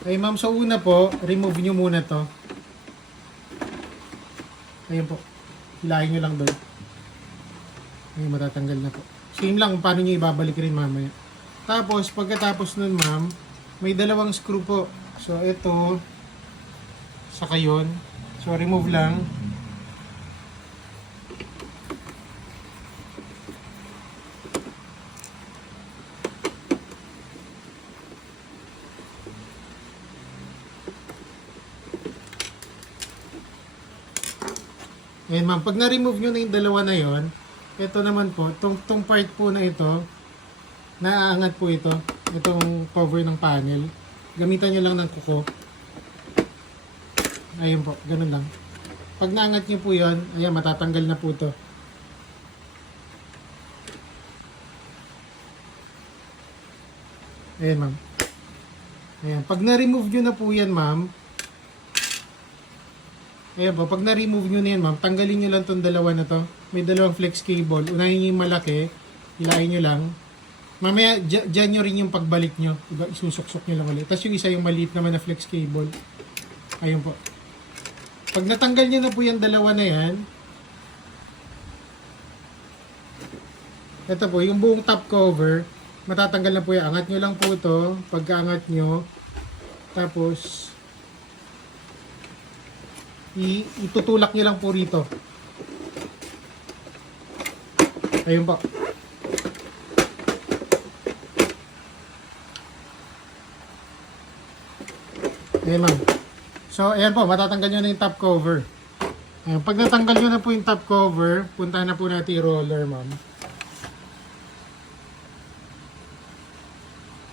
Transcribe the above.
Ay ma'am, so una po, remove nyo muna to. Ayun po. Hilahin nyo lang doon. Ayun, matatanggal na po. Same lang kung paano nyo ibabalik rin mamaya. Tapos, pagkatapos nun ma'am, may dalawang screw po. So, ito, saka yun. So, remove lang. Ayan ma'am, pag na-remove nyo na yung dalawa na yon, ito naman po, tong part po na ito, naaangat po ito, itong cover ng panel. Gamitan nyo lang ng kuko. Ayun po, ganun lang. Pag naangat nyo po yon, ayan, matatanggal na po ito. Ayan ma'am. Ayan, pag na-remove nyo na po yan ma'am, ayan po, pag na-remove nyo na yan ma'am, tanggalin nyo lang itong dalawa na to. May dalawang flex cable. Unahin nyo yung malaki, hilain nyo lang. Mamaya, dyan nyo rin yung pagbalik nyo. Diba, isusuksok nyo lang ulit. Tapos yung isa yung maliit naman na flex cable. Ayun po. Pag natanggal nyo na po yung dalawa na yan, ito po, yung buong top cover, matatanggal na po yan. Angat nyo lang po ito. Pagkaangat nyo, tapos, itutulak nyo lang po rito. Ayun po. Ayun ma'am. So, ayan po, matatanggal nyo na yung top cover. Ayun, pag natanggal nyo na po yung top cover, puntahan na po natin yung roller ma'am.